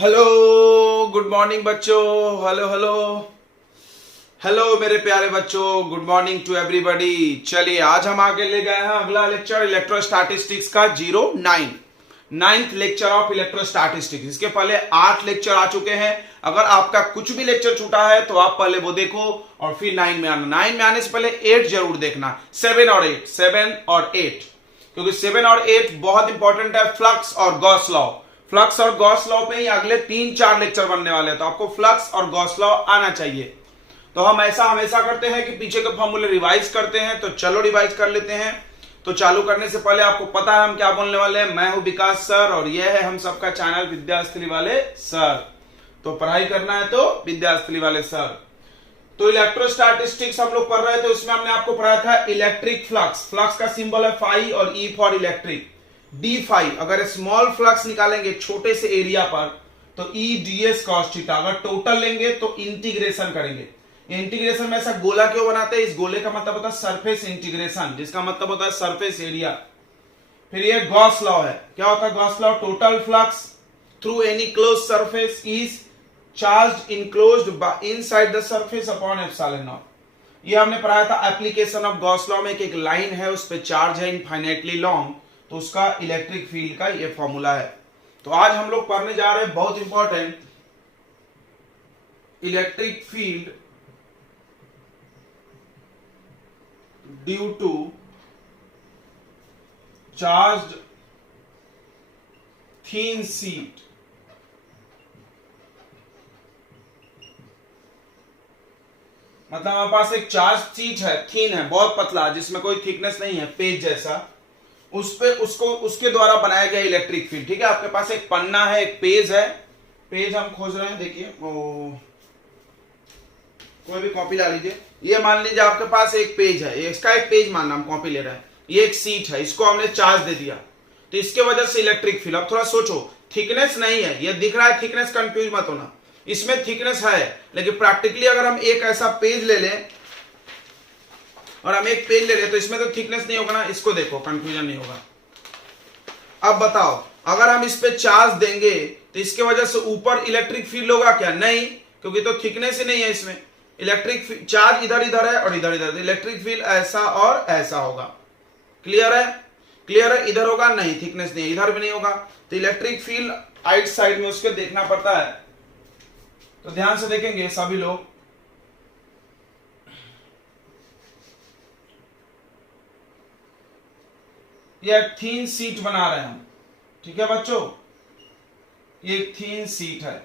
Hello, good morning बच्चों। Hello hello hello मेरे प्यारे बच्चों, गुड मॉर्निंग टू एवरीबॉडी। चलिए आज हम आगे ले गए हैं अगला लेक्चर इलेक्ट्रोस्टैटिस्टिक्स का 9th लेक्चर ऑफ इलेक्ट्रोस्टैटिस्टिक्स। इसके पहले 8 लेक्चर आ चुके हैं। अगर आपका कुछ भी लेक्चर छूटा है तो आप पहले वो देखो और फिर 9 में आना। 9 में आने से पहले 8 जरूर देखना, 7 और 8, क्योंकि 7 और 8 बहुत इंपॉर्टेंट है। फ्लक्स और गॉस लॉ पे ही अगले 3-4 लेक्चर बनने वाले हैं, तो आपको फ्लक्स और गॉस लॉ आना चाहिए। तो हम ऐसा हमेशा करते हैं कि पीछे के फॉर्मूले रिवाइज करते हैं, तो चलो रिवाइज कर लेते हैं। तो चालू करने से पहले आपको पता है हम क्या बोलने वाले हैं। मैं हूं विकास सर और यह है हम सबका चैनल विद्यास्थली वाले सर। तो पढ़ाई करना है तो विद्यास्थली वाले सर। तो इलेक्ट्रोस्टैटिस्टिक्स हम लोग पढ़ रहे थे, उसमें हमने आपको पढ़ाया था इलेक्ट्रिक फ्लक्स का सिंबल है फाई और E for electric. D phi, अगर स्मॉल फ्लक्स निकालेंगे छोटे से एरिया पर तो ई डीएस कॉस थीटा। अगर टोटल लेंगे तो इंटीग्रेशन करेंगे। इंटीग्रेशन में ऐसा गोला क्यों बनाते हैं? इस गोले का मतलब होता है सरफेस इंटीग्रेशन, जिसका मतलब होता है सरफेस एरिया। फिर ये गॉस लॉ है। क्या होता है Gauss law? Total flux through any close surface is charge enclosed inside the surface upon epsilon naught. ये हमने पढ़ाया था एप्लीकेशन ऑफ गॉस लॉ में। एक लाइन है, उस पर चार्ज है इनफाइनाइटली लॉन्ग, तो उसका इलेक्ट्रिक फील्ड का ये फॉर्मूला है। तो आज हम लोग पढ़ने जा रहे हैं बहुत important electric field due to charged thin sheet. मतलब हमारे पास एक चार्ज शीट है, थीन है, बहुत पतला, जिसमें कोई थिकनेस नहीं है, पेज जैसा। उस पे उसके द्वारा बनाया गया इलेक्ट्रिक फील्ड। ठीक है, आपके पास एक पन्ना है, एक पेज है। पेज हम खोज रहे हैं, देखिए कोई भी कॉपी ला लीजिए। ये मान लीजिए आपके पास एक पेज है, इसका एक पेज मानना, हम कॉपी ले रहे हैं। ये एक सीट है, इसको हमने चार्ज दे दिया, तो इसके वजह से इलेक्ट्रिक फील्ड। अब थोड़ा सोचो, थिकनेस नहीं है, ये दिख रहा है थिकनेस, कंफ्यूज मत होना। इसमें थिकनेस है, लेकिन प्रैक्टिकली अगर हम एक ऐसा पेज ले लें तो इसमें तो थिकनेस नहीं होगा ना। इसको देखो, कंफ्यूजन नहीं होगा। अब बताओ, अगर हम इस पे चार्ज देंगे तो इसके वजह से ऊपर इलेक्ट्रिक फील्ड होगा क्या? नहीं, क्योंकि तो थिकनेस ही नहीं है इसमें। इलेक्ट्रिक चार्ज इधर इधर है और इधर इधर, इलेक्ट्रिक फील्ड ऐसा और ऐसा होगा। क्लियर है? इधर होगा नहीं, थिकनेस नहीं है, इधर भी नहीं होगा, तो इलेक्ट्रिक फील्ड राइट साइड में उसके देखना पड़ता है। तो ध्यान से देखेंगे सभी लोग। ये एक थीन सीट बना रहे हैं हम। ठीक है बच्चों, ये एक थीन सीट है।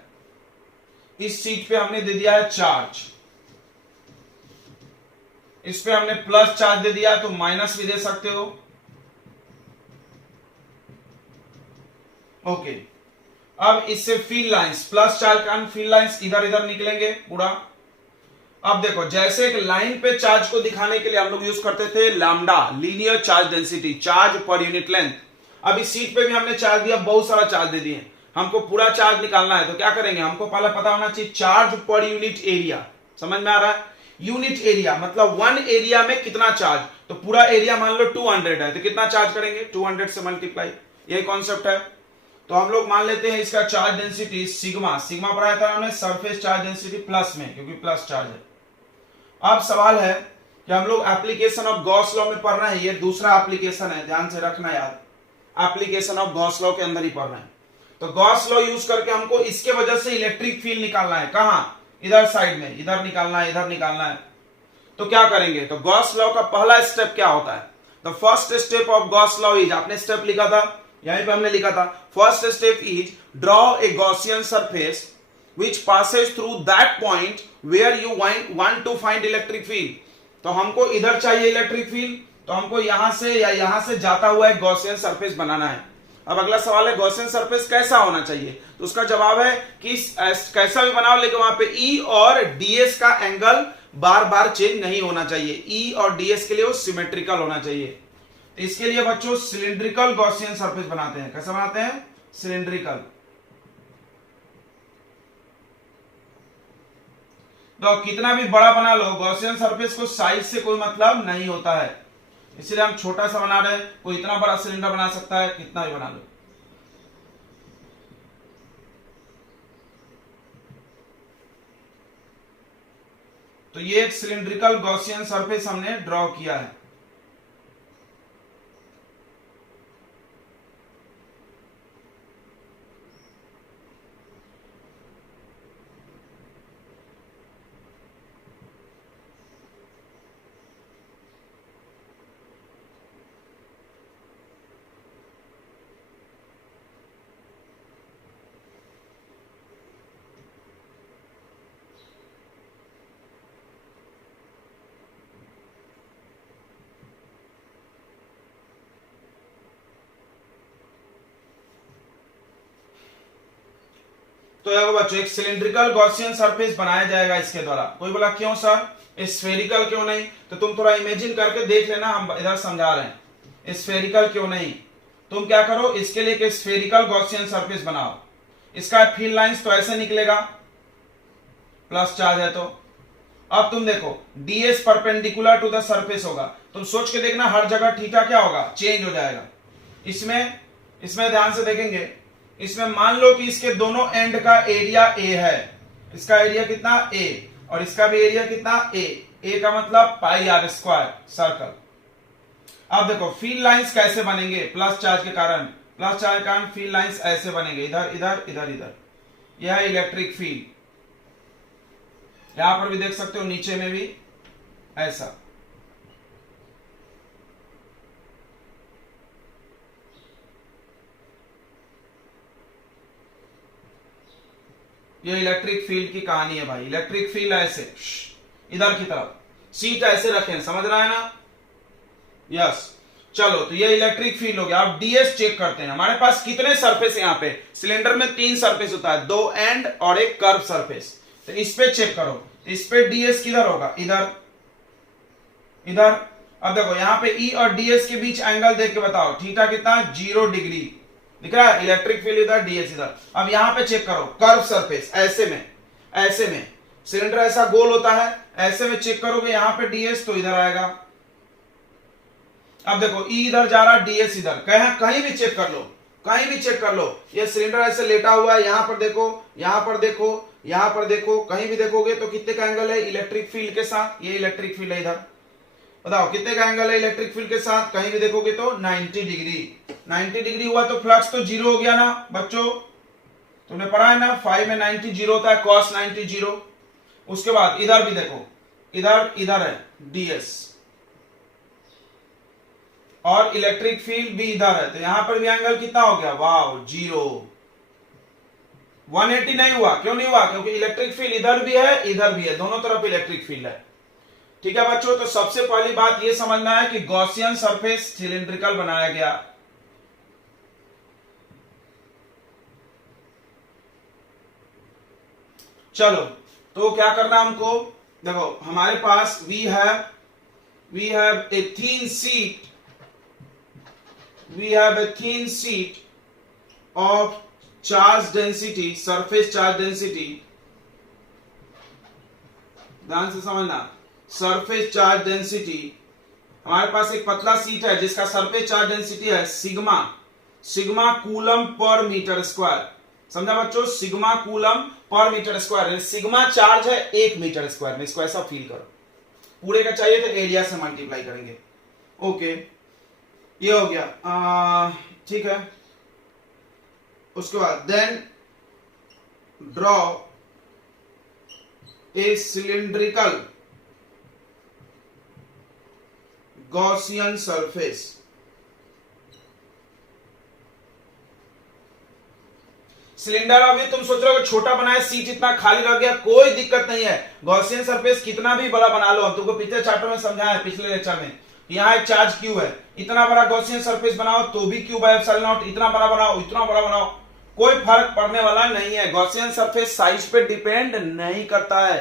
इस सीट पे हमने दे दिया है चार्ज। इस पे हमने प्लस चार्ज दे दिया, तो माइनस भी दे सकते हो। ओके, अब इससे फील्ड लाइंस, प्लस चार्ज का फील्ड लाइंस इधर इधर निकलेंगे पूरा। अब देखो, जैसे एक लाइन पे चार्ज को दिखाने के लिए हम लोग यूज करते थे lambda, linear charge density, charge per unit length. अब इस सीट पे भी हमने चार्ज दिया, बहुत सारा चार्ज दे दिए। हमको पूरा चार्ज निकालना है, तो क्या करेंगे? हमको पहले पता होना चाहिए चार्ज पर यूनिट एरिया। समझ में आ रहा है? यूनिट एरिया मतलब 1 एरिया में कितना चार्ज। तो पूरा एरिया मान लो 200 है, तो कितना चार्ज करेंगे? 200 से मल्टीप्लाई। यही कॉन्सेप्ट है। तो हम लोग मान लेते हैं इसका चार्ज डेंसिटी सिग्मा पढ़ाया था हमने, सरफेस चार्ज डेंसिटी प्लस में, क्योंकि प्लस चार्ज है। अब सवाल है कि हम लोग एप्लीकेशन ऑफ गॉस लॉ में पढ़ रहे हैं। ये दूसरा एप्लीकेशन है, ध्यान से रखना याद। एप्लीकेशन ऑफ गॉस लॉ के अंदर ही पढ़ रहे हैं। तो गॉस लॉ यूज करके हमको इसके वजह से इलेक्ट्रिक फील्ड निकालना है। कहां? इधर साइड में, इधर निकालना है, इधर निकालना है। तो क्या करेंगे? तो गॉस लॉ का पहला स्टेप क्या होता है? The first step of Gauss law is, आपने स्टेप लिखा था, यहीं पे हमने लिखा था, first step is draw a Gaussian surface which passes through that point where you want to find electric field। तो हमको इधर चाहिए इलेक्ट्रिक फील्ड, तो हमको यहां से या यहां से जाता हुआ एक गॉसियन सरफेस बनाना है। अब अगला सवाल है गॉसियन सरफेस कैसा होना चाहिए? तो उसका जवाब है कि कैसा भी बनाओ, लेकिन वहां पे ई और डीएस का एंगल बार बार चेंज नहीं होना चाहिए। ई और डीएस के लिए वो सिमेट्रिकल होना चाहिए। तो इसके लिए बच्चों सिलिंड्रिकल गॉसियन सरफेस बनाते हैं। कैसा बनाते हैं? सिलिंड्रिकल। तो कितना भी बड़ा बना लो, गॉसियन सरफेस को साइज से कोई मतलब नहीं होता है, इसलिए हम छोटा सा बना रहे हैं। कोई इतना बड़ा सिलेंडर बना सकता है, कितना भी बना लो। तो ये एक सिलिंड्रिकल गॉसियन सरफेस हमने ड्रॉ किया है। तो देखो बच्चों, एक सिलिंड्रिकल गॉसियन सरफेस बनाया जाएगा इसके द्वारा। कोई बोला क्यों सर स्फेरिकल क्यों नहीं? तो तुम थोड़ा इमेजिन करके देख लेना, हम इधर समझा रहे हैं। स्फेरिकल क्यों नहीं? तुम क्या करो, इसके लिए एक स्फेरिकल गॉसियन सरफेस बनाओ। इसका फील्ड लाइंस तो ऐसे निकलेगा, प्लस चार्ज है तो। अब तुम देखो ds perpendicular to the surface होगा। तुम सोच के देखना, हर जगह थीटा क्या होगा, चेंज हो जाएगा। इसमें ध्यान से देखेंगे, इसमें मान लो कि इसके दोनों एंड का एरिया a है। इसका एरिया कितना a, और इसका भी एरिया कितना a का मतलब पाई r स्क्वायर सर्कल। अब देखो फील्ड लाइंस कैसे बनेंगे, प्लस चार्ज के कारण फील्ड लाइंस ऐसे बनेंगे, इधर इधर इधर इधर। यह है इलेक्ट्रिक फील्ड। यहां पर भी देख सकते हो, नीचे में भी ऐसा। ये इलेक्ट्रिक फील्ड की कहानी है भाई। इलेक्ट्रिक फील्ड ऐसे इधर की तरफ सीट ऐसे रखें, समझ रहा है ना? यस। चलो, तो ये इलेक्ट्रिक फील्ड हो गया। अब डीएस चेक करते हैं। हमारे पास कितने सरफेस यहाँ पे, सिलेंडर में 3 सरफेस होता है, 2 एंड और एक कर्व सरफेस। तो इस पे चेक करो, इस पे डीएस किधर होगा, इधर इधर। अब देखो यहाँ पे ई और डीएस के बीच एंगल देख के बताओ, थीटा कितना, 0 डिग्री दिख रहा है। इलेक्ट्रिक फील्ड इधर, डीएस इधर। अब यहां पे चेक करो, कर्व सरफेस ऐसे में सिलेंडर ऐसा गोल होता है, ऐसे में चेक करोगे यहां पे डीएस तो इधर आएगा। अब देखो ई इधर जा रहा, डीएस इधर। कहीं भी चेक कर लो, ये सिलेंडर ऐसे लेटा हुआ है। यहां पर देखो, कहीं भी देखोगे तो कितने का एंगल है इलेक्ट्रिक फील्ड के साथ। ये इलेक्ट्रिक फील्ड है इधर, बताओ कितने का एंगल है इलेक्ट्रिक फील्ड के साथ। कहीं भी देखोगे तो 90 डिग्री हुआ, तो फ्लक्स तो 0 हो गया ना बच्चों। तुमने पढ़ा है ना, 5 में 90 0 होता है, cos 90 0। उसके बाद इधर भी देखो, इधर है ds और इलेक्ट्रिक फील्ड भी इधर है, तो यहां पर भी एंगल कितना हो गया, वाह 0। 180 नहीं हुआ, क्यों नहीं हुआ? क्योंकि इलेक्ट्रिक फील्ड इधर भी है, इधर भी है, दोनों तरफ इलेक्ट्रिक फील्ड है। ठीक है बच्चों, तो सबसे पहली बात यह समझना है कि गॉसियन सरफेस सिलिंड्रिकल बनाया गया। चलो, तो क्या करना हमको, देखो हमारे पास we have a thin sheet of charge density, surface charge density. ध्यान से समझना, सरफेस चार्ज डेंसिटी, हमारे पास एक पतला शीट है जिसका सरफेस चार्ज डेंसिटी है sigma coulomb per metre square. समझा बच्चों, sigma coulomb per metre square. Sigma charge है 1 मीटर स्क्वायर में, इसको ऐसा फील करो। पूरे का चाहिए तो एरिया से मल्टीप्लाई करेंगे। ओके, ये हो गया, ठीक है। उसके बाद then draw a cylindrical Gaussian surface. Cylinder, अभी तुम सोच रहे हो छोटा बनाए, सीट इतना खाली रह गया, कोई दिक्कत नहीं है। गॉसियन सरफेस कितना भी बड़ा बना लो, हम तुमको पिछले चैप्टर में समझाया है, पिछले लेक्चर में। यहाँ एक चार्ज क्यू है, इतना बड़ा गॉसियन सरफेस बनाओ तो भी क्यू बाय एप्सिलॉन नॉट, इतना बड़ा बनाओ, इतना बड़ा बनाओ, कोई फर्क पड़ने वाला नहीं है। गॉसियन सरफेस साइज पे डिपेंड नहीं करता है।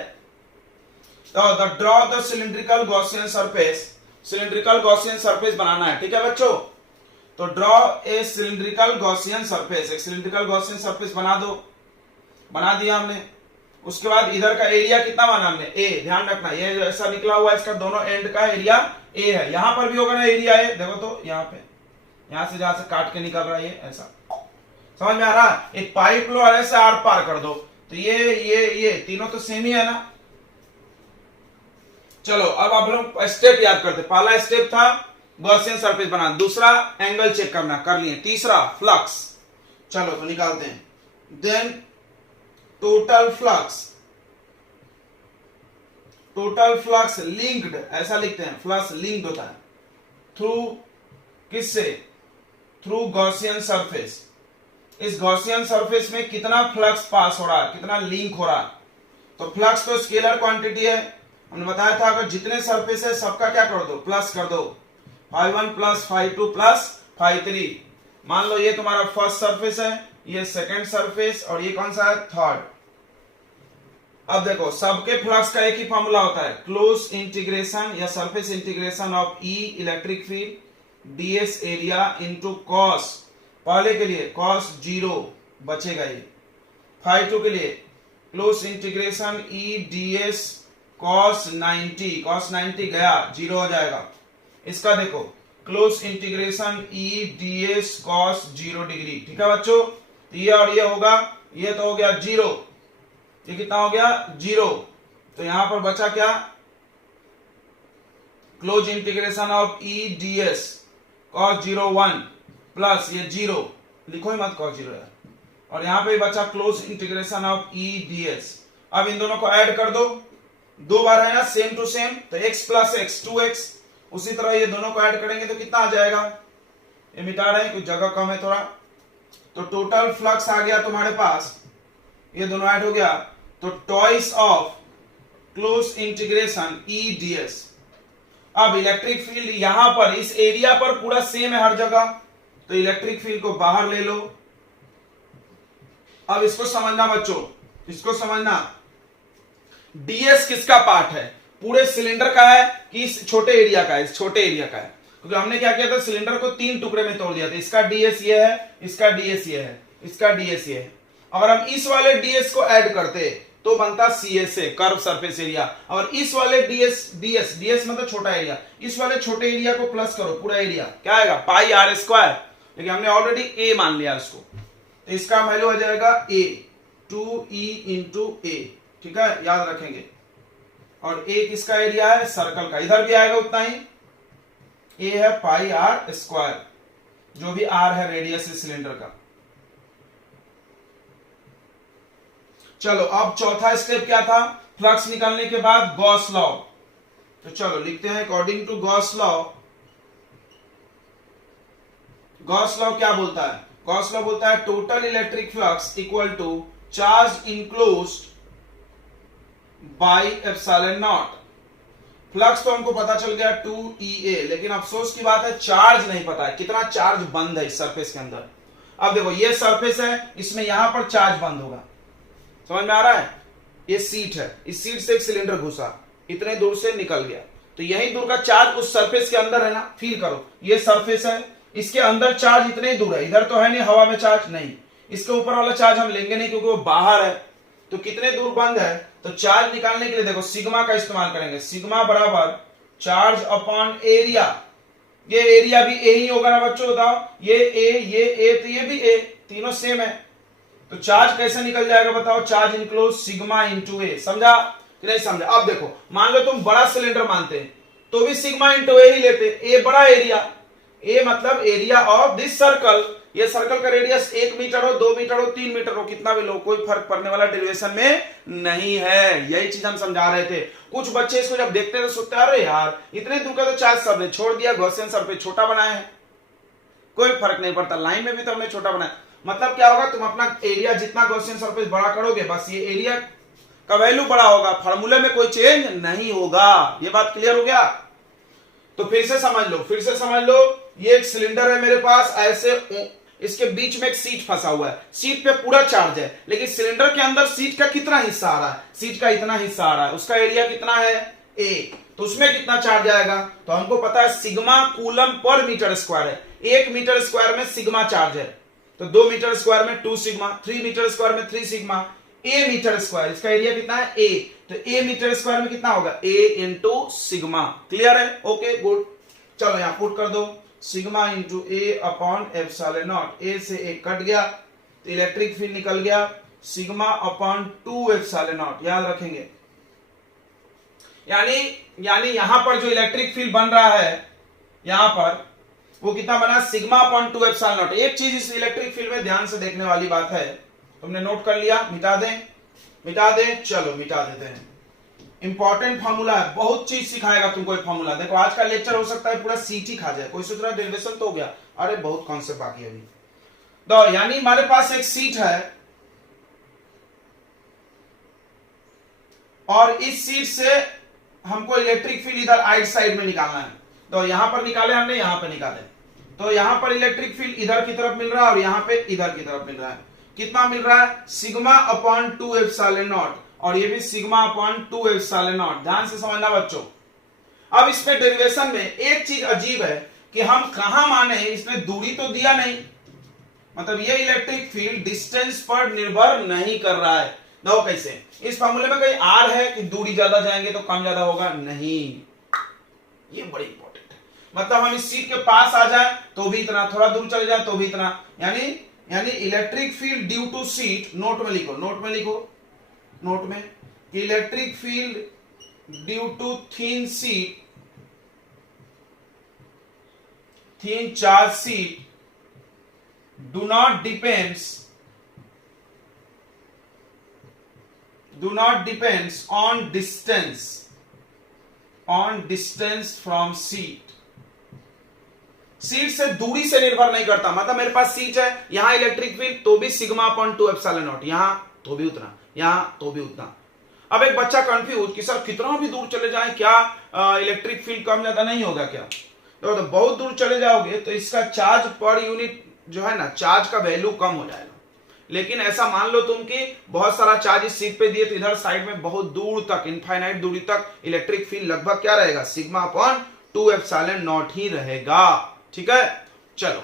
तो draw the cylindrical Gaussian surface बनाना है, ठीक है बच्चों। तो draw a cylindrical Gaussian surface, एक सिलिंड्रिकल गॉसियन सरफेस बना दिया हमने। उसके बाद इधर का एरिया कितना माना हमने, ए। ध्यान रखना, ये जो ऐसा निकला हुआ है इसका दोनों एंड का एरिया ए है। यहां पर भी होगा ना एरिया ए, देखो तो यहाँ पे, यहां से जहां से काट के निकल रहा है ये ऐसा, समझ में आ रहा है? एक पाइप लो और ऐसे आर पार कर दो, तो ये तीनों तो सेम ही है ना। चलो अब आप लोग स्टेप याद करते। पहला स्टेप था गॉसियन सरफेस बनाना, दूसरा एंगल चेक करना, कर लिए, तीसरा फ्लक्स। चलो तो निकालते हैं। देन टोटल फ्लक्स लिंक्ड, ऐसा लिखते हैं, फ्लक्स लिंक्ड होता है थ्रू, किससे, थ्रू गॉसियन सरफेस। इस गॉसियन सरफेस में कितना फ्लक्स पास हो रहा है, कितना लिंक हो रहा है। तो फ्लक्स तो स्केलर क्वांटिटी है, हमने बताया था अगर जितने सरफेस है सबका क्या कर दो, प्लस कर दो, φ1 प्लस φ2 प्लस φ3। मान लो ये तुम्हारा फर्स्ट सरफेस है, ये सेकंड सरफेस, और ये कौन सा है, थर्ड। अब देखो सबके फ्लक्स का एक ही फॉर्मूला होता है, क्लोज इंटीग्रेशन या surface integration of E electric field ds area into cos, पहले के लिए कॉस 0 बचेगा ये, φ2 के लिए क्लोज इंटीग्रेशन ई ds कॉस 90 गया 0 हो जाएगा। इसका देखो क्लोज इंटीग्रेशन ई ds कॉस 0 डिग्री, ठीक है बच्चों। तो ये और ये होगा, ये तो हो गया 0, ये कितना हो गया 0। तो यहां पर बचा क्या, close integration of E ds cos 0 1 plus ये 0, लिखो ही मत कॉस 0 है, और यहां पे बचा close integration of E ds। अब इन दोनों को ऐड कर दो, दो बार है ना सेम टू सेम, तो x प्लस x 2x। उसी तरह ये दोनों को ऐड करेंगे तो कितना आ जाएगा, ये मिटा रहे हैं कुछ जगह कम है थोड़ा। तो टोटल फ्लक्स आ गया तुम्हारे पास, ये दोनों ऐड हो गया, तो twice of close integration E ds। अब इलेक्ट्रिक फील्ड यहां पर इस एरिया पर पूरा सेम है हर जगह, तो इलेक्ट्रिक फील्ड को बाहर ले लो। अब इसको समझना बच्चों, इसको समझना, ds किसका पार्ट है, पूरे सिलेंडर का है कि इस छोटे एरिया का है, इस छोटे एरिया का है। क्योंकि हमने क्या किया था, सिलेंडर को 3 टुकड़े में तोड़ दिया था, इसका ds ये है, इसका ds ये है, इसका ds ये है। अगर हम इस वाले ds को ऐड करते तो बनता CSA, कर्व सरफेस एरिया। और इस वाले ds मतलब छोटा एरिया, इस वाले छोटे एरिया को प्लस करो, पूरा एरिया क्या आएगा, पाई r स्क्वायर। लेकिन हमने ऑलरेडी a मान लिया इसको, तो इसका वैल्यू आ जाएगा a 2e इंटू a, ठीक है, याद रखेंगे। और a किसका एरिया है, सर्कल का, इधर भी आएगा उतना ही, a है पाई r स्क्वायर, जो भी r है रेडियस है सिलेंडर का। चलो अब चौथा स्टेप क्या था, फ्लक्स निकालने के बाद गॉस लॉ। तो चलो लिखते हैं, according to Gauss law, Gauss law क्या बोलता है, गॉस लॉ बोलता है total electric flux equal to charge enclosed by epsilon naught. Flux तो हमको पता चल गया 2EA, लेकिन अफसोस की बात है चार्ज नहीं पता है, कितना चार्ज बंद है इस सरफेस के अंदर। अब देखो ये सरफेस है, इसमें यहां पर चार्ज बंद होगा, समझ में आ रहा है। ये सीट है, इस सीट से एक सिलेंडर घुसा, इतने दूर से निकल गया, तो यही दूर का चार्ज उस सरफेस के अंदर है ना, फील करो, ये सरफेस है, इसके अंदर चार्ज इतने दूर है, इधर तो है नहीं हवा में चार्ज नहीं, इसके ऊपर वाला चार्ज हम लेंगे नहीं क्योंकि वो बाहर है। तो कितने दूर बंद है, तो चार्ज निकालने के लिए देखो सिग्मा का इस्तेमाल करेंगे, सिग्मा बराबर चार्ज अपॉन एरिया। ये एरिया भी ए ही होगा ना बच्चों, बताओ, ये ए तो ये भी ए, तीनों सेम है। तो चार्ज कैसे निकल जाएगा बताओ, चार्ज इनक्लोज सिग्मा इंटू ए। समझा कि नहीं समझा। अब देखो मान लो तुम बड़ा सिलेंडर मानते हैं तो भी सिग्मा इंटू ए ही लेते, ए बड़ा एरिया, ए मतलब एरिया ऑफ दिस सर्कल। ये सर्कल का रेडियस 1 मीटर हो, 2 मीटर हो, 3 मीटर हो, कितना भी लो, कोई फर्क पड़ने वाला डेरिवेशन में नहीं है। यही चीज हम समझा रहे थे। कुछ बच्चे इसको जब देखते हैं तो सोचते हैं अरे यार इतने दूर का तो चार्ज सबने छोड़ दिया, गॉसियन सरफेस छोटा बनाया है, कोई फर्क नहीं पड़ता, लाइन में भी तो हमने छोटा बनाया। मतलब क्या होगा, तुम अपना एरिया जितना गॉसियन सरफेस बड़ा करोगे बस ये एरिया का वैल्यू बड़ा होगा, फार्मूले में कोई चेंज नहीं होगा। ये बात क्लियर हो गया। तो फिर से समझ लो, ये एक सिलेंडर है मेरे पास, ऐसे इसके बीच में एक सीट फंसा हुआ है, सीट पे पूरा चार्ज है, लेकिन सिलेंडर के अंदर सीट का कितना हिस्सा आ रहा है, सीट का इतना हिस्सा आ रहा है, उसका एरिया कितना है ए, तो उसमें कितना चार्ज आएगा, तो हमको पता है sigma coulomb per metre square है। 1 मीटर स्क्वायर में सिग्मा चार्ज है, तो 2 मीटर स्क्वायर में 2 सिग्मा, 3 मीटर स्क्वायर में 3 सिग्मा, ए मीटर स्क्वायर, इसका एरिया कितना है ए, तो ए मीटर स्क्वायर में कितना होगा ए इंटू सिग्मा। क्लियर है, ओके गुड। चलो यहां पुट कर दो, sigma into A upon epsilon naught, A से ए कट गया तो इलेक्ट्रिक फील्ड निकल गया सिग्मा अपॉन 2 एप्सिलॉन नॉट। याद रखेंगे यानी यानी यहां पर जो इलेक्ट्रिक फील्ड बन रहा है यहां पर वो कितना बना, सिग्मा अपॉन 2 एप्सिलॉन नॉट। एक चीज इस इलेक्ट्रिक फील्ड में ध्यान से देखने वाली बात है, तुमने नोट कर लिया, मिटा दें, चलो मिटा देते हैं। इंपॉर्टेंट फॉर्मूला है, बहुत चीज सिखाएगा तुमको एक फॉर्मूला। देखो आज का लेक्चर हो सकता है पूरा सीट ही खा जाए, कोई सोच रहा है डेरिवेशन तो हो गया, अरे बहुत कॉन्सेप्ट बाकी है अभी। तो यानी हमारे पास एक सीट है और इस सीट से हमको इलेक्ट्रिक फील्ड इधर आइट साइड में निकालना है। तो यहां पर निकाले हमने, यहां पर निकाले, तो यहां पर इलेक्ट्रिक फील्ड इधर की तरफ मिल रहा है और यहां पे इधर की तरफ मिल रहा है। कितना मिल रहा है, सिग्मा अपॉन 2 एप्सिलॉन नॉट, और ये भी सिग्मा अपॉन 2 एप्सिलॉन नॉट। ध्यान से समझना बच्चों। अब इसमें डेरिवेशन में एक चीज अजीब है कि हम कहां माने, इसमें दूरी तो दिया नहीं, मतलब ये इलेक्ट्रिक फील्ड डिस्टेंस पर निर्भर नहीं कर रहा है। देखो कैसे, इस फॉर्मूले में कहीं आर है कि दूरी ज्यादा जाएंगे तो कम ज्यादा होगा, नहीं, ये बड़ी इंपॉर्टेंट है। मतलब हम इस सीट के पास आ जाए तो भी इतना, थोड़ा दूर चले जाए तो भी इतना, यानी electric field due to sheet, note में electric field due to thin sheet, thin charge sheet do not depends on distance from seat से दूरी से निर्भर नहीं करता। मतलब मेरे पास सीट है, यहां इलेक्ट्रिक फील्ड तो भी सिग्मा अपॉन 2 एप्सिलॉन नॉट, यहां तो भी उतना, यहां तो भी उतना। अब एक बच्चा कंफ्यूज कि सर कितना भी दूर चले जाएं क्या इलेक्ट्रिक फील्ड कम ज्यादा नहीं होगा क्या? तो बहुत दूर चले जाओगे तो इसका चार्ज पर यूनिट जो है ना, चार्ज का वैल्यू कम हो जाएगा। लेकिन ऐसा मान लो तुम कि बहुत सारा चार्ज इस सीट पे दिए तो इधर साइड में बहुत दूर तक, इनफाइनाइट दूरी तक इलेक्ट्रिक फील्ड लगभग क्या रहेगा, सिग्मा अपॉन 2 एप्सिलॉन नॉट ही रहेगा। ठीक है, चलो,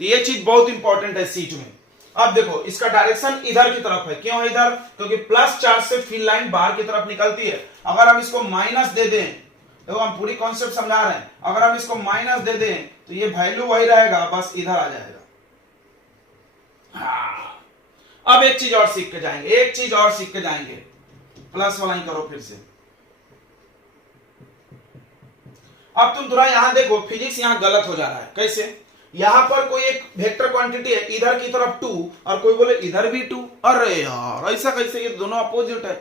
तो ये चीज बहुत इंपॉर्टेंट है सीट में। अब देखो इसका डायरेक्शन इधर की तरफ है, क्यों है इधर, क्योंकि प्लस चार्ज से फील्ड लाइन बाहर की तरफ निकलती है। अगर हम इसको माइनस दे दें, देखो हम पूरी कॉन्सेप्ट समझा रहे हैं, अगर हम इसको माइनस दे दें तो ये वैल्यू वही रहेगा, बस इधर आ जाएगा। हाँ, अब एक चीज और सीख के जाएंगे, प्लस वाला ही करो फिर से। अब तुम थोड़ा यहां देखो, फिजिक्स यहां गलत हो जा रहा है। कैसे, यहां पर कोई एक वेक्टर क्वांटिटी है, इधर की तरफ 2 और कोई बोले इधर भी 2, अरे यार ऐसा कैसे, ये दोनों अपोजिट है।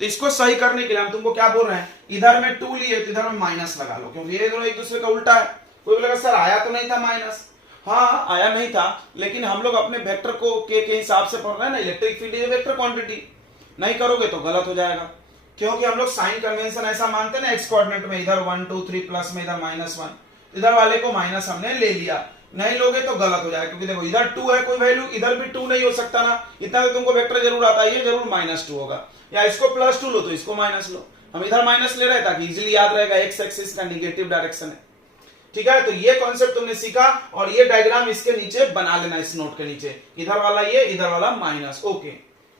तो इसको सही करने के लिए हम तुमको क्या बोल रहे हैं, इधर में 2 लिए तो इधर में माइनस लगा लो, क्योंकि ये दोनों एक दूसरे का उल्टा है। कोई बोलेगा सर आया तो नहीं था माइनस, हाँ आया नहीं था, लेकिन हम लोग अपने वेक्टर को के हिसाब से पढ़ रहे हैं ना, electric field is vector quantity. नहीं करोगे तो गलत हो जाएगा, क्योंकि हम लोग साइन कन्वेंशन ऐसा मानते हैं ना, एक्स कोऑर्डिनेट में इधर 1 2 3 प्लस में इधर -1, इधर वाले को माइनस हमने ले लिया। नहीं लोगे तो गलत हो जाएगा, क्योंकि देखो इधर 2 है कोई वैल्यू, इधर भी 2 नहीं हो सकता ना, इतना तो तुमको वेक्टर जरूर आता है, ये जरूर -2 होगा, या इसको +2 लो तो इसको माइनस लो। हम इधर माइनस ले रहे हैं ताकि इजीली याद रहेगा, एक्स एक्सिस का नेगेटिव डायरेक्शन है। ठीक है, तो ये कॉन्सेप्ट तुमने सीखा और ये डायग्राम इसके नीचे बना लेना, इस नोट के नीचे, इधर वाला ये, इधर वाला माइनस। ओके,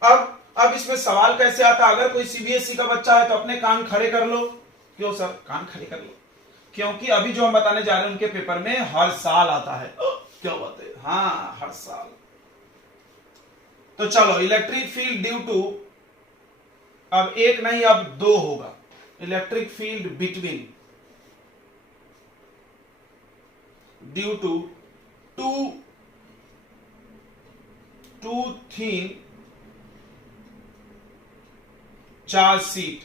अब इसमें सवाल कैसे आता है, अगर कोई सीबीएसई का बच्चा है तो अपने कान खड़े कर लो। क्यों सर कान खड़े कर लो, क्योंकि अभी जो हम बताने जा रहे हैं उनके पेपर में हर साल आता है। क्या बात है, हाँ हर साल। तो चलो, इलेक्ट्रिक फील्ड ड्यू टू, अब एक नहीं अब 2 होगा, electric field between due to two thin charge sheet.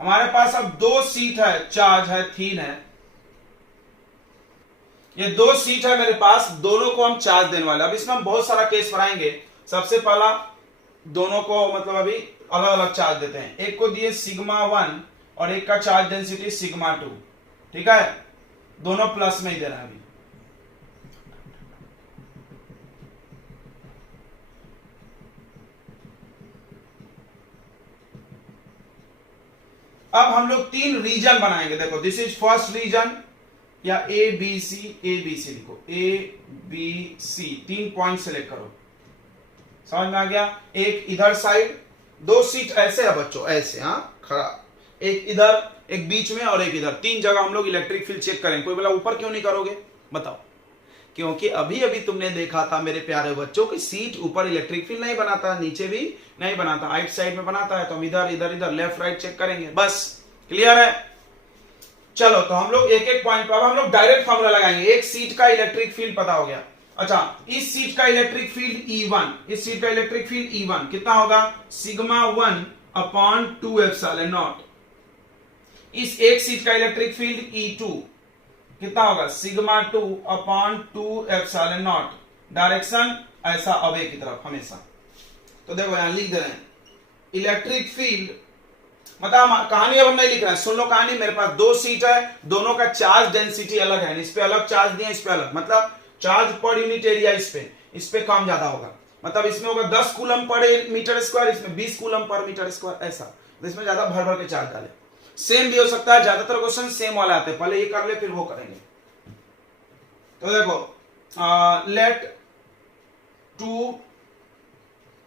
हमारे पास अब 2 सीट है, चार्ज है, थीन है, ये 2 सीट है मेरे पास, दोनों को हम चार्ज देने वाले। अब इसमें हम बहुत सारा केस पढ़ाएंगे। सबसे पहला, दोनों को मतलब अभी अलग अलग चार्ज देते हैं, एक को दिए σ1 और एक का चार्ज डेंसिटी σ2। ठीक है, दोनों प्लस में ही दे रहे हैं अभी। अब हम लोग 3 रीजन बनाएंगे। देखो दिस इज फर्स्ट रीजन, या ए बी सी लिखो, A B C 3 point select करो। समझ में आ गया? एक इधर साइड, 2 सीट ऐसे है बच्चों, ऐसे, हाँ खड़ा, एक इधर, एक बीच में और एक इधर, 3 जगह हम लोग इलेक्ट्रिक फील्ड चेक करेंगे। कोई बोला ऊपर क्यों नहीं करोगे, बताओ। क्योंकि अभी अभी तुमने देखा था मेरे प्यारे बच्चों कि सीट ऊपर इलेक्ट्रिक फील्ड नहीं बनाता, नीचे भी नहीं बनाता, राइट साइड में बनाता है। तो हम इधर इधर इधर लेफ्ट राइट चेक करेंगे, बस क्लियर है। चलो तो हम लोग एक एक पॉइंट पर, अब हम लोग डायरेक्ट फॉर्मूला लगाएंगे। एक सीट का इलेक्ट्रिक फील्ड पता हो गया। अच्छा, इस सीट का इलेक्ट्रिक फील्ड E1, इस सीट का इलेक्ट्रिक फील्ड E1 कितना होगा, सिग्मा 1 अपॉन 2 एप्सिलॉन नॉट। इस एक सीट का इलेक्ट्रिक फील्ड E2 कितना होगा, sigma 2 upon 2 epsilon not. Direction ऐसा अवे की तरफ हमेशा। तो देखो यहां लिख दे रहे हैं इलेक्ट्रिक फील्ड, मतलब कहानी अब हम नहीं लिख रहे हैं, सुन लो कहानी। मेरे पास दो सीट है, दोनों का चार्ज डेंसिटी अलग है, इस पे अलग चार्ज दिया, इस पे अलग, मतलब चार्ज पर यूनिट एरिया इस पे कम ज्यादा होगा। मतलब इसमें होगा 10 कूलम पर मीटर स्क्वायर, इसमें 20 कूलम पर मीटर स्क्वायर, ऐसा। तो इसमें ज्यादा भर भर के चार्ज डाले। सेम भी हो सकता है, ज्यादातर क्वेश्चन सेम वाले आते हैं, पहले ये कर ले फिर वो करेंगे। तो देखो लेट 2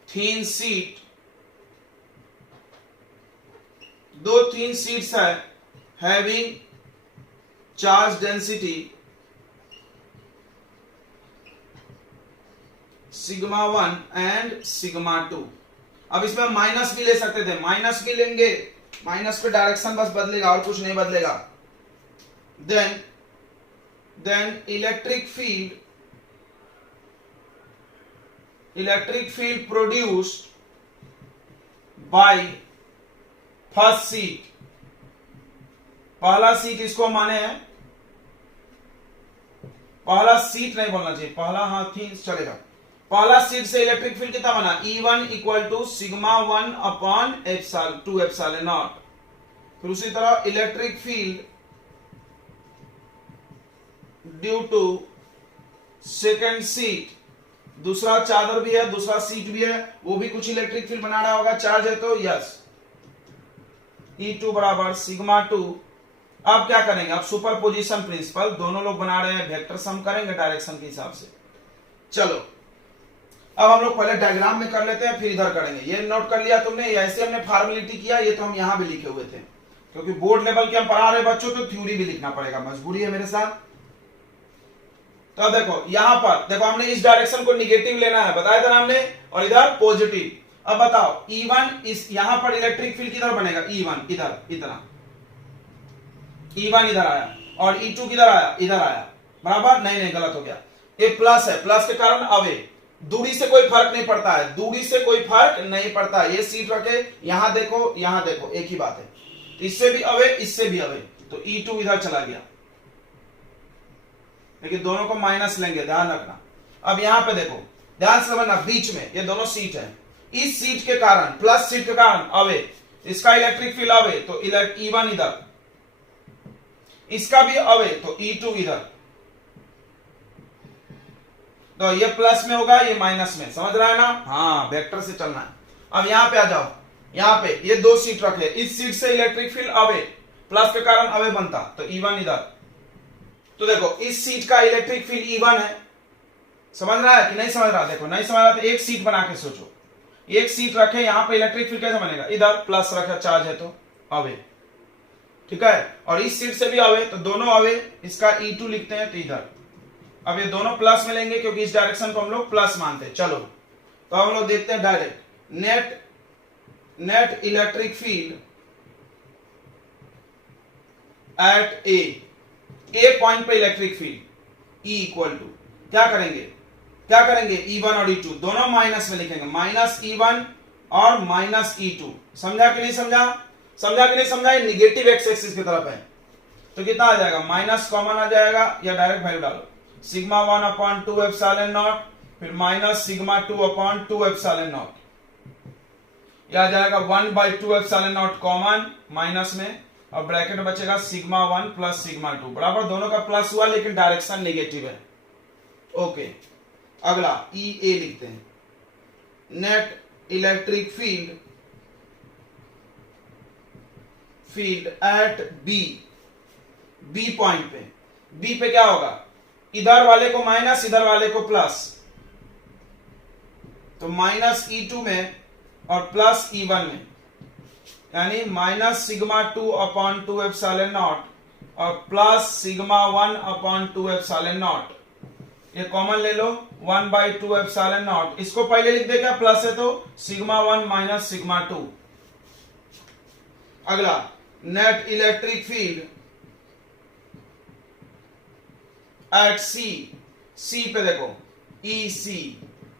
थीन सीट, दो तीन सीट्स है having charge density sigma 1 and sigma 2। अब इसमें माइनस भी ले सकते थे, माइनस भी लेंगे, माइनस पे डायरेक्शन बस बदलेगा और कुछ नहीं बदलेगा। Then electric field produced by first sheet, पहला सीट इसको माने हैं, पहला सीट नहीं बोलना चाहिए, पहला हाँ थी चलेगा। पहला सीट से इलेक्ट्रिक फील्ड कितना बना, E1 equal to sigma 1 upon 2 epsilon naught. फिर उसी तरह electric field due to second sheet, दूसरा चादर भी है, दूसरा सीट भी है, वो भी कुछ इलेक्ट्रिक फील्ड बना रहा होगा, चार्ज है तो यस, E2 बराबर सिग्मा 2। अब क्या करेंगे, अब सुपरपोजिशन प्रिंसिपल, दोनों लोग बना रहे हैं, वेक्टर सम करेंगे डायरेक्शन के हिसाब से। चलो अब हम लोग पहले डायग्राम में कर लेते हैं, फिर इधर करेंगे। ये नोट कर लिया तुमने, ऐसे हमने फॉर्मेलिटी किया, ये तो हम यहां भी लिखे हुए थे, क्योंकि बोर्ड लेवल के हम पढ़ा रहे बच्चों, तो थ्योरी भी लिखना पड़ेगा, मजबूरी है मेरे साथ। तो देखो यहां पर देखो, हमने इस डायरेक्शन को निगेटिव लेना है, बताया था हमने, और इधर पॉजिटिव। अब बताओ E1 इस यहां पर इलेक्ट्रिक फील्ड किधर बनेगा, E1 इधर, इतना E1 इधर आया, और E2 किधर आया, इधर आया, बराबर। नहीं गलत हो गया, ये प्लस है, प्लस के कारण अवे, दूरी से कोई फर्क नहीं पड़ता है, दूरी से कोई फर्क नहीं पड़ता है। ये सीट रखे, यहां देखो यहां देखो, एक ही बात है, इससे भी अवे इससे भी अवे, तो E2 इधर चला गया, लेकिन दोनों को माइनस लेंगे, ध्यान रखना। अब यहां पे देखो, ध्यान से समझना, बीच में ये दोनों सीट है, इस सीट के कारण, प्लस सीट के कारण अवे, इसका इलेक्ट्रिक फील्ड अवे, तो E1 इधर, इसका भी अवे, तो E2 इधर। तो ये प्लस में होगा, ये माइनस में, समझ रहा है ना, हाँ वेक्टर से चलना है। अब यहां पे आ जाओ, यहां पे ये दो सीट रखे, इस सीट से इलेक्ट्रिक फील्ड अवे, प्लस के कारण अवे बनता, तो E1 इधर। तो देखो इस सीट का इलेक्ट्रिक फील्ड E1 है, समझ रहा है कि नहीं समझ रहा, देखो नहीं समझ रहा तो एक सीट बना के सोचो, एक सीट रखे, यहां पे इलेक्ट्रिक फील्ड कैसे बनेगा, इधर प्लस रखा, चार्ज है तो अवे, ठीक है, और इस सीट से भी अवे, तो दोनों अवे, इसका E2 लिखते हैं, तो इधर। अब ये दोनों प्लस में लेंगे, क्योंकि इस डायरेक्शन को हम लोग प्लस मानते हैं। चलो तो हम लोग देखते हैं direct, net electric field at a point पे electric field E equal to, क्या करेंगे E1 और E2 दोनों माइनस में लिखेंगे, माइनस E1 और माइनस E2। समझा कि नहीं समझा, ये निगेटिव एक्स एक्सिस की तरफ है, तो कितना आ जाएगा, माइनस कॉमन आ जाएगा, या डायरेक्ट वैल्यू डालो, सिग्मा 1 अपॉन 2 एप्सिलॉन नॉट, फिर minus sigma 2 upon 2 epsilon naught, यह आ जाएगा 1/2 एप्सिलॉन नॉट कॉमन माइनस में, और ब्रैकेट बचेगा सिग्मा 1 प्लस सिग्मा 2, बराबर, दोनों का प्लस हुआ, लेकिन डायरेक्शन नेगेटिव है। ओके, अगला EA लिखते हैं, net electric field at B point पे, बी पे क्या होगा, इधर वाले को माइनस, इधर वाले को प्लस, तो माइनस E2 में और प्लस E1 में, यानी minus sigma 2 upon 2 epsilon naught और plus sigma 1 upon 2 epsilon naught, ये कॉमन ले लो, 1/2 एप्सिलॉन नॉट, इसको पहले लिख दे क्या, प्लस है तो सिग्मा 1 माइनस सिग्मा 2। अगला नेट इलेक्ट्रिक फील्ड एट सी पे देखो ई सी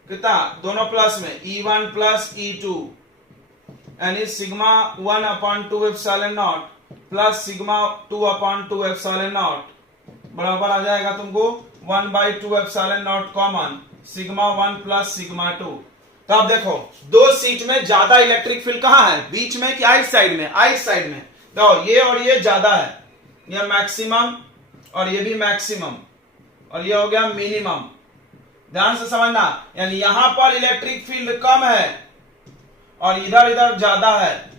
कितना, दोनों प्लस में E1 प्लस E2 यानी sigma 1/2 epsilon naught plus sigma 2/2 epsilon not बराबर आ जाएगा तुमको 1/2 epsilon not common sigma 1 plus sigma 2। तो अब देखो दो सीट में ज्यादा इलेक्ट्रिक फील्ड कहां है, बीच में कि आइट साइड में, आइट साइड में। देखो ये और ये ज्यादा है, ये मैक्सिमम और ये भी मैक्सिमम और ये हो गया मिनिमम। ध्यान से समझना, यानी यहां पर इलेक्ट्रिक फील्ड कम है और इधर इधर ज्यादा है,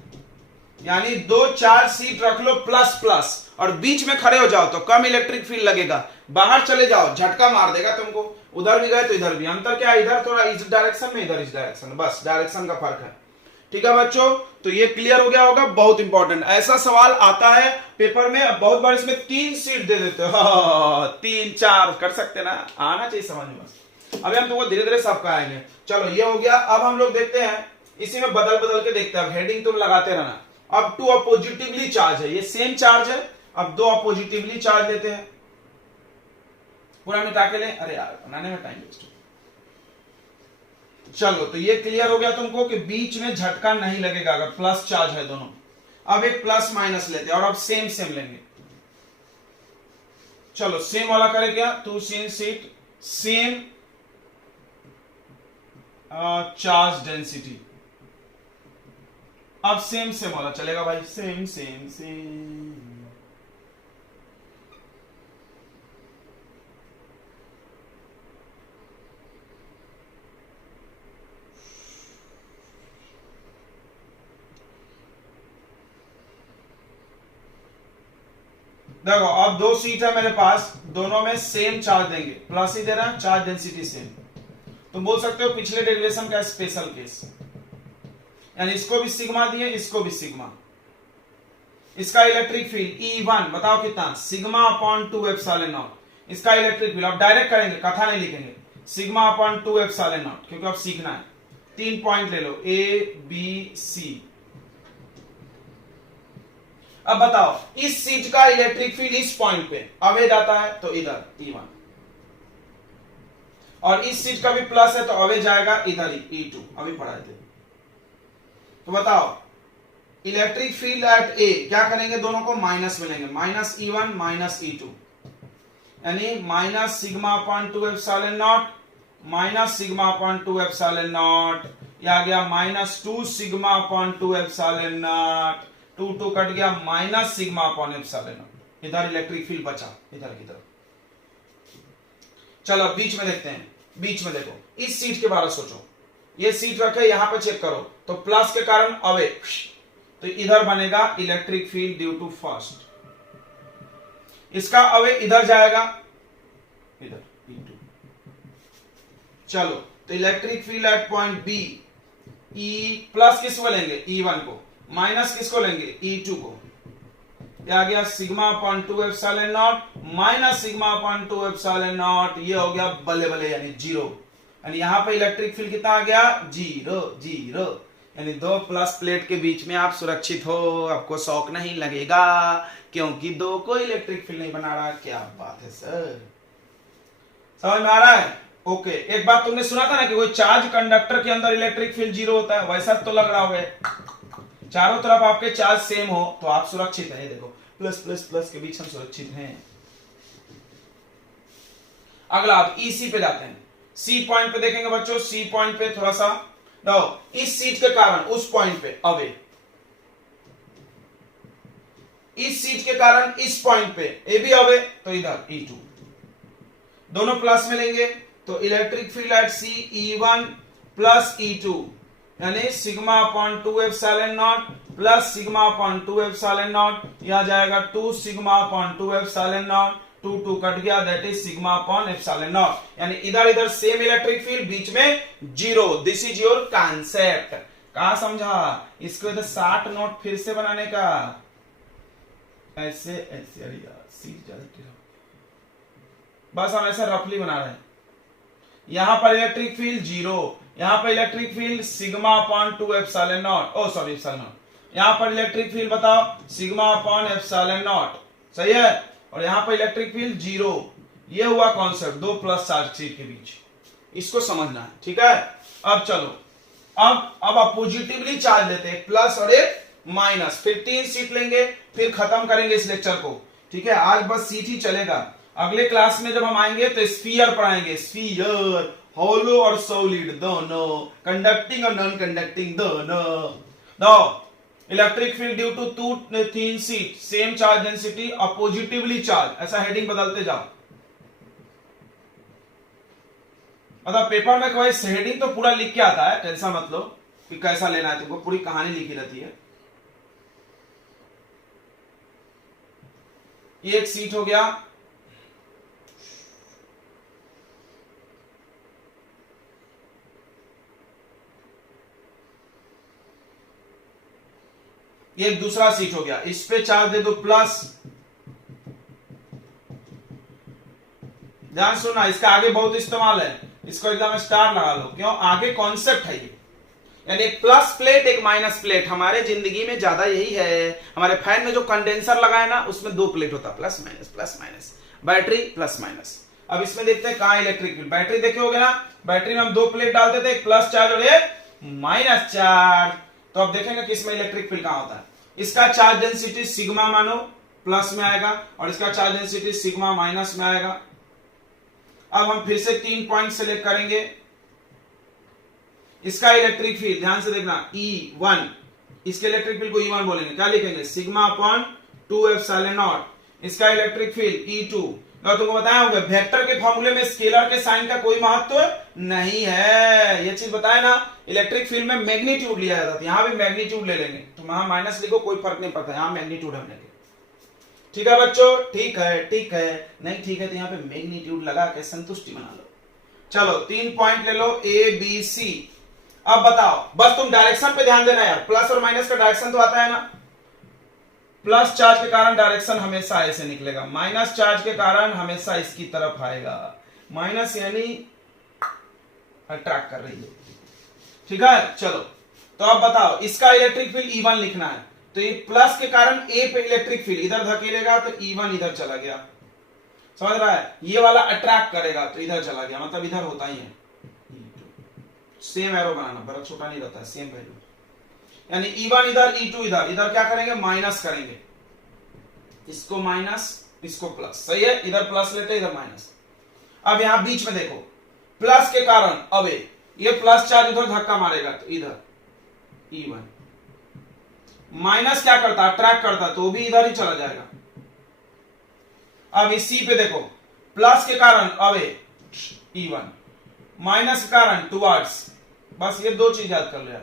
यानी 2-4 सीट रख लो प्लस प्लस और बीच में खड़े हो जाओ तो कम इलेक्ट्रिक फील्ड लगेगा, बाहर चले जाओ झटका मार देगा तुमको, उधर भी गए तो इधर भी। अंतर क्या है, इधर थोड़ा इस डायरेक्शन में, इधर इस डायरेक्शन, बस डायरेक्शन का फर्क है। ठीक है बच्चों, तो ये क्लियर हो गया होगा, बहुत इंपॉर्टेंट ऐसा सवाल आता है पेपर में, बहुत बार इसमें 3 सीट दे देते हो, 3-4 कर सकते ना, आना चाहिए समझ में। बस अभी हम तुमको धीरे धीरे सबका आएंगे। चलो ये हो गया, अब हम लोग देखते हैं इसी में बदल बदल के देखते हैं, हेडिंग तुम लगाते रहना। अब 2 अपोजिटिवली चार्ज है, ये सेम चार्ज है, अब 2 अपोजिटिवली चार्ज लेते हैं, पूरा मिटा के लें, अरे यार बनाने में टाइम वेस्ट। चलो तो ये क्लियर हो गया तुमको कि बीच में झटका नहीं लगेगा अगर प्लस चार्ज है दोनों। अब एक प्लस माइनस लेते हैं और अब सेम सेम लेंगे। चलो सेम वाला करें क्या, 2 thin sheet same charge density. अब सेम सेम वाला चलेगा भाई, सेम सेम सेम। देखो अब 2 सीट है मेरे पास, दोनों में सेम चार्ज देंगे, प्लस ही दे रहा है, चार्ज डेंसिटी सेम। तुम बोल सकते हो पिछले डेरिवेशन का स्पेशल केस, यानी इसको भी सिग्मा दिए, इसको भी सिग्मा। इसका इलेक्ट्रिक फील्ड E1 बताओ कितना, सिग्मा अपॉन 2 एप्सिलॉन नॉट। इसका इलेक्ट्रिक फील्ड अब डायरेक्ट करेंगे, कथा नहीं लिखेंगे, सिग्मा अपॉन 2 एप्सिलॉन नॉट, क्योंकि अब सीखना है। 3 पॉइंट ले लो ABC। अब बताओ इस सीट का इलेक्ट्रिक फील्ड इस पॉइंट पे अवे जाता है तो इधर E1, और इस सीट का भी प्लस है तो अवे जाएगा इधर ही E2, अभी पढ़ाए थे। तो बताओ इलेक्ट्रिक फील्ड एट ए क्या करेंगे, दोनों को माइनस में लेंगे, माइनस E1 माइनस E2, यानी minus sigma upon 2 epsilon naught minus sigma upon 2 epsilon naught, यह आ गया minus 2 sigma upon 2 epsilon naught, 2 cut गया, minus sigma upon epsilon naught. इधर इलेक्ट्रिक फील्ड बचा इधर की तरफ। चलो बीच में देखते हैं, बीच में देखो इस सीट के बारे में सोचो, ये सीट रखे यहां पे चेक करो तो प्लस के कारण अवे, तो इधर बनेगा electric field due to first, इसका अवे इधर जाएगा इधर E2। चलो तो electric field at point B, E plus किसको लेंगे E1 को, माइनस किसको लेंगे E2 को, आ गया sigma upon 2 epsilon naught minus sigma upon 2 epsilon naught, ये हो गया बल्ले बल्ले यानी 0, यानी यहां पे इलेक्ट्रिक फील्ड कितना आ गया 0, यानी 2 प्लस प्लेट के बीच में आप सुरक्षित हो, आपको शॉक नहीं लगेगा क्योंकि 2 को इलेक्ट्रिक फील्ड नहीं बना रहा। क्या बात है सर, समझ में आ रहा है? ओके, एक बात तुमने सुना था ना कि कोई चार्ज कंडक्टर के अंदर इलेक्ट्रिक फील्ड 0 होता है, वैसा तो लग रहा होगा, चारों तरफ आपके चार्ज सेम हो तो आप सुरक्षित हैं। देखो प्लस प्लस प्लस के बीच हम सुरक्षित हैं। अगला आप EC पे जाते हैं, C पॉइंट पे देखेंगे बच्चों, C पॉइंट पे थोड़ा सा देखो, इस सीट के कारण उस पॉइंट पे अवे, इस सीट के कारण इस पॉइंट पे ए भी अवे तो इधर E2, दोनों प्लस में लेंगे तो electric field at C E1 plus E2 यानी sigma upon 2 epsilon naught plus sigma upon 2 epsilon naught, यह जाएगा 2 sigma upon 2 epsilon naught, 2 cut गया, that is sigma upon epsilon naught, यानी इधर इधर सेम इलेक्ट्रिक फील्ड, बीच में 0। This is your concept. कहां समझा इसको, इधर 60 नोट फिर से बनाने का, ऐसे ऐसे, अरे यार सीट ज्यादा, बस हम ऐसा रफली बना रहे हैं, यहां पर इलेक्ट्रिक फील्ड 0, यहां पर electric field sigma upon 2 epsilon naught, oh sorry epsilon naught, यहां पर इलेक्ट्रिक फील्ड बताओ सिग्मा अपॉन एप्सिलॉन नॉट, सही है, और यहां पर इलेक्ट्रिक फील्ड 0। ये हुआ कॉन्सेप्ट दो प्लस चार्ज सीट के बीच, इसको समझना है, ठीक है। अब चलो, अब पॉजिटिवली चार्ज लेते हैं, प्लस और एक माइनस, फिर 3 सीट लेंगे, फिर खत्म करेंगे इस लेक्चर को, ठीक है। आज बस सीट ही चलेगा, अगले क्लास में जब हम आएंगे तो स्फीयर पढ़ाएंगे, स्फीयर, होलो और सॉलिड दोनों, कंडक्टिंग और नॉन कंडक्टिंग दोनों। Electric field due to 2 3 sheet, same charge density और पॉजिटिवली चार्ज, ऐसा हेडिंग बदलते जाओ। मतलब पेपर में कोई हेडिंग तो पूरा लिख के आता है, टेंशन मत लो कि कैसा लेना है, तुमको पूरी कहानी लिखी रहती है। ये एक सीट हो गया, ये एक दूसरा सीट हो गया, इस पे चार्ज दे दो प्लस। ध्यान सुनना, इसका आगे बहुत इस्तेमाल है, इसको एकदम स्टार लगा लो, क्यों, आगे कॉन्सेप्ट है ये। यानी एक प्लस प्लेट एक माइनस प्लेट, हमारे जिंदगी में ज्यादा यही है। हमारे फैन में जो कंडेंसर लगा है ना, उसमें 2 प्लेट होता है, plus minus, battery plus minus. अब इसमें देखते हैं कहां इलेक्ट्रिक फील्ड, बैटरी देखे होगे ना, बैटरी में हम 2 प्लेट डालते थे, एक प्लस चार्ज और एक माइनस चार्ज। तो अब देखेंगे कि इसमें इलेक्ट्रिक फील्ड कहां होता है। इसका चार्ज डेंसिटी सिग्मा मानो प्लस में आएगा, और इसका चार्ज डेंसिटी सिग्मा माइनस में आएगा। अब हम फिर से 3 पॉइंट सेलेक्ट करेंगे। इसका इलेक्ट्रिक फील्ड ध्यान से देखना, E1, इसके इलेक्ट्रिक फील्ड को E1 बोलेंगे, क्या लिखेंगे, सिग्मा अपॉन 2 एप्सिलॉन नॉट। इसका इलेक्ट्रिक फील्ड E2, तो तुमको बताया होगा वेक्टर के फॉर्मूले में स्केलर के साइन का कोई महत्व नहीं है, ये चीज बताया ना। इलेक्ट्रिक फील्ड में मैग्नीट्यूड लिया जाता है, यहां भी मैग्नीट्यूड ले लेंगे, तो वहां माइनस लिखो कोई फर्क नहीं पड़ता, यहां मैग्नीट्यूड हम लेंगे, ठीक है बच्चों, ठीक है, ठीक है, नहीं ठीक है तो यहां पे मैग्नीट्यूड लगा के संतुष्टि बना लो। चलो 3 पॉइंट ले लो, ए बी सी। अब बताओ, बस तुम डायरेक्शन पे ध्यान देना यार, प्लस और माइनस का डायरेक्शन तो आता है ना। प्लस चार्ज के कारण डायरेक्शन हमेशा ऐसे निकलेगा, माइनस चार्ज के कारण हमेशा इसकी तरफ आएगा, माइनस यानी अट्रैक्ट कर रही है, ठीक है। चलो तो अब बताओ, इसका इलेक्ट्रिक फील्ड E1 लिखना है, तो ये प्लस के कारण ए पे इलेक्ट्रिक फील्ड इधर धकेलेगा, तो E1 इधर चला गया, समझ रहा है। ये वाला अट्रैक्ट करेगा तो इधर चला गया, मतलब इधर होता ही है। सेम एरो बनाना, बड़ा छोटा नहीं रहता है, सेम वैल्यू, यानी E1 इधर, E2 इधर, इधर क्या करेंगे, माइनस करेंगे, इसको माइनस इसको प्लस, सही है, इधर प्लस लेते इधर माइनस। अब यहां बीच में देखो, प्लस के कारण अब ये प्लस चार्ज उधर धक्का मारेगा, तो इधर E1, माइनस क्या करता, अट्रैक्ट करता, तो भी इधर ही चला जाएगा। अब इसी पे देखो, प्लस के कारण अब E1, माइनस के कारण टुवर्ड्स, बस ये 2 चीज याद कर लिया।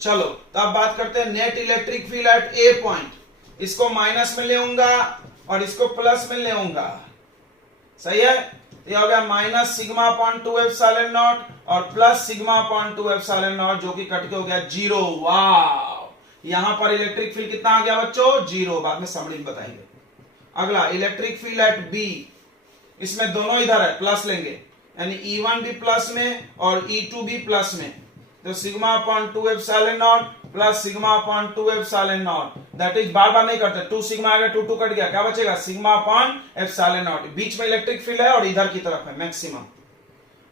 चलो तो अब बात करते हैं net electric field at a point, इसको माइनस में ले आऊंगा और इसको प्लस में ले आऊंगा, सही है। ये हो गया minus sigma upon 2 epsilon naught और plus sigma upon 2 epsilon naught, जो कि कट के हो गया 0। वाह, यहां पर इलेक्ट्रिक फील्ड कितना आ गया बच्चों, 0, बाद में समरी में बताएंगे। अगला इलेक्ट्रिक फील्ड एट बी, इसमें दोनों इधर है, प्लस लेंगे, यानी E1 भी प्लस में और E2 भी प्लस में, तो sigma upon 2 epsilon naught plus sigma upon 2 epsilon naught, that is बार बार नहीं करते, 2 सिग्मा आ गया, 2 कट गया, क्या बचेगा, सिग्मा अपॉन एप्सिलॉन नॉट। बीच में इलेक्ट्रिक फील्ड है और इधर की तरफ है मैक्सिमम।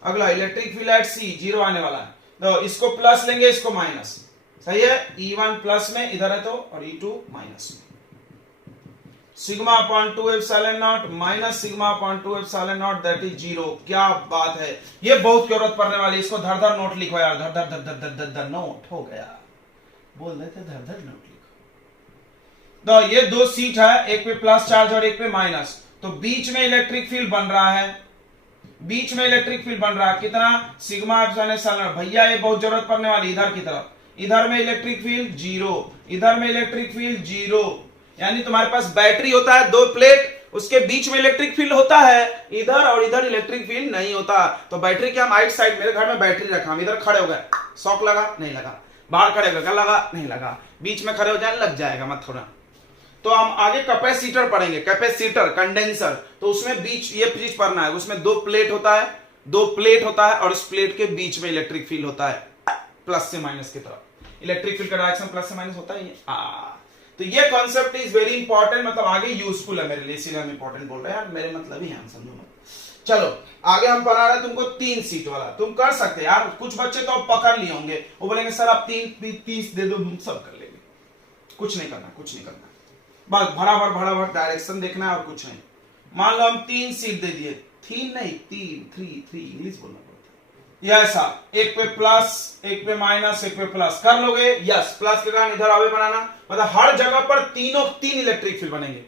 अगला इलेक्ट्रिक फील्ड एट सी, 0 आने वाला है, तो इसको प्लस लेंगे, इसको माइनस, सही है। E1 प्लस में इधर है तो, और E2 माइनस में, sigma upon 2 epsilon naught minus sigma upon 2 epsilon naught, that is 0। क्या बात है, ये बहुत जरूरत पड़ने वाली, इसको धर धर नोट लिखो यार, धर धर धर धर धर धर धर नोट हो गया, बोल रहे थे धर धर नोट लिखो। तो ये 2 सीट है, एक पे प्लस चार्ज और एक पे माइनस, तो बीच में इलेक्ट्रिक फील्ड बन रहा है, बीच में इलेक्ट्रिक फील्ड बन रहा है कितना, सिग्मा एप्सिलॉन। भैया ये बहुत जरूरत पड़ने वाली, इधर की तरफ, इधर में इलेक्ट्रिक फील्ड 0, इधर में इलेक्ट्रिक फील्ड 0, यानी तुम्हारे पास बैटरी होता है 2 प्लेट, उसके बीच में इलेक्ट्रिक फील्ड होता है, इधर और इधर इलेक्ट्रिक फील्ड नहीं होता। तो बैटरी के हम आइट साइड, मेरे घर में बैटरी रखा, हम इधर खड़े हो गए, शॉक लगा नहीं लगा, बाहर खड़े हो गए क्या लगा नहीं लगा, बीच में खड़े हो जाए लग जाएगा मत थोड़ा। तो हम आगे कैपेसिटर पढ़ेंगे, कैपेसिटर कंडेंसर, तो उसमें बीच ये चीज पढ़ना है, उसमें 2 प्लेट होता है, दो प्लेट होता है और उस प्लेट के बीच में इलेक्ट्रिक फील्ड होता है प्लस से माइनस की तरफ। इलेक्ट्रिक फील्ड का डायरेक्शन प्लस से माइनस होता है। तो ये कॉन्सेप्ट इज वेरी इंपॉर्टेंट, मतलब आगे यूजफुल है मेरे लिए, इसीलिए हम इंपॉर्टेंट बोल रहे हैं यार, मेरे मतलब ही है, समझो मत। चलो आगे हम पढ़ा रहे हैं तुमको 3 सीट वाला। तुम कर सकते हैं यार, कुछ बच्चे तो अब पकड़ लिए होंगे, वो बोलेंगे सर आप 30 दे दो, हम सब कर लेंगे। कुछ नहीं करना, कुछ नहीं करना, बस भरा डायरेक्शन देखना है और कुछ नहीं। मान लो हम 3 सीट दे दिए, 3 नहीं 3 इंग्लिश बोलना पड़ता है। ऐसा एक पे प्लस, एक पे माइनस, एक पे प्लस कर लोगे। यस, प्लस के कारण इधर आवे बनाना, मतलब हर जगह पर 3 इलेक्ट्रिक फील्ड बनेंगे,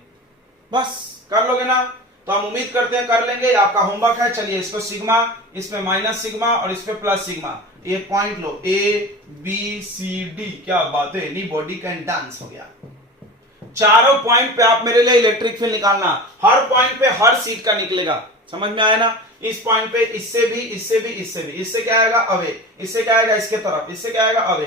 बस कर लोगे ना। तो हम उम्मीद करते हैं कर लेंगे, आपका होमवर्क है। चलिए इसको सिग्मा, इसमें माइनस सिग्मा और इस पे प्लस सिग्मा, ये पॉइंट लो ए बी सी डी। क्या बात है, एनी बॉडी कैन डांस हो गया। चारों पॉइंट पे आप मेरे लिए इलेक्ट्रिक फील्ड निकालना, हर पॉइंट पे हर सीट का निकलेगा, समझ में आया ना। इस पॉइंट पे इससे भी, इससे भी, इससे भी, इससे क्या आएगा अवे, इससे क्या आएगा इसके तरफ, इससे क्या आएगा अवे।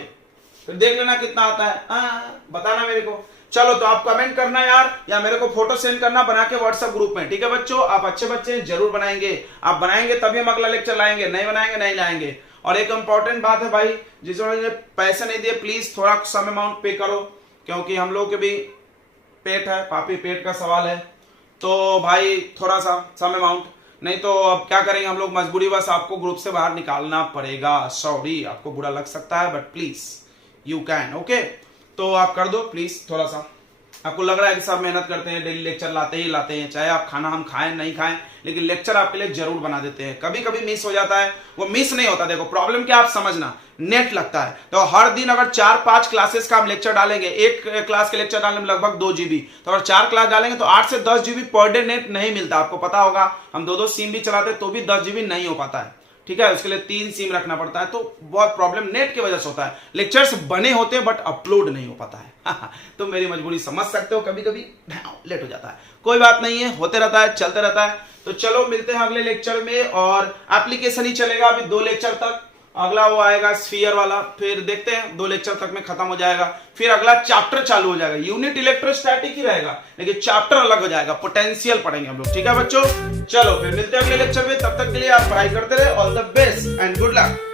तो देख लेना कितना आता है, बताना मेरे को। चलो तो आप कमेंट करना यार, या मेरे को फोटो सेंड करना बना के व्हाट्सएप ग्रुप में, ठीक है बच्चों। आप अच्छे बच्चे हैं, जरूर बनाएंगे, आप बनाएंगे तभी हम अगला लेक्चर लाएंगे, नहीं बनाएंगे नहीं लाएंगे। और एक इंपॉर्टेंट बात है भाई, जिसने पैसे नहीं दिए प्लीज थोड़ा सम अमाउंट पे करो, क्योंकि हम लोग के भी पेट है, पापी पेट का सवाल है। तो भाई थोड़ा सा सम अमाउंट, नहीं तो अब क्या करेंगे हम लोग, मजबूरी बस आपको ग्रुप से बाहर निकालना पड़ेगा। सॉरी, आपको बुरा लग सकता है but please you can, okay. तो आप कर दो प्लीज थोड़ा सा। आपको लग रहा है कि सब मेहनत करते हैं, डेली लेक्चर लाते हैं, चाहे आप खाना हम खाएं नहीं खाएं, लेकिन लेक्चर आपके लिए जरूर बना देते हैं। कभी कभी मिस हो जाता है, वो मिस नहीं होता। देखो प्रॉब्लम क्या आप समझना, नेट लगता है। तो हर दिन अगर 4-5 क्लासेस का हम लेक्चर डालेंगे, एक क्लास के लेक्चर डालने में लगभग 2 GB, तो अगर 4 क्लास डालेंगे तो 8 से 10 GB पर डे नेट नहीं मिलता। आपको पता होगा, हम 2-2 सिम भी चलाते तो भी 10 GB नहीं हो पाता है, ठीक है। उसके लिए 3 सिम रखना पड़ता है, तो बहुत प्रॉब्लम नेट की वजह से होता है। लेक्चर्स बने होते हैं बट अपलोड नहीं हो पाता है। तो मेरी मजबूरी समझ सकते हो, कभी कभी लेट हो जाता है, कोई बात नहीं है, होते रहता है, चलते रहता है। तो चलो मिलते हैं अगले लेक्चर में, और एप्लीकेशन ही चलेगा अभी 2 लेक्चर तक। अगला वो आएगा स्फीयर वाला, फिर देखते हैं 2 लेक्चर तक में खत्म हो जाएगा। फिर अगला चैप्टर चालू हो जाएगा, यूनिट इलेक्ट्रोस्टैटिक ही रहेगा लेकिन चैप्टर अलग हो जाएगा, पोटेंशियल पढ़ेंगे हम लोग, ठीक है बच्चों। चलो फिर मिलते हैं अगले लेक्चर में, तब तक के लिए आप पढ़ाई करते रहे। All the best and good luck.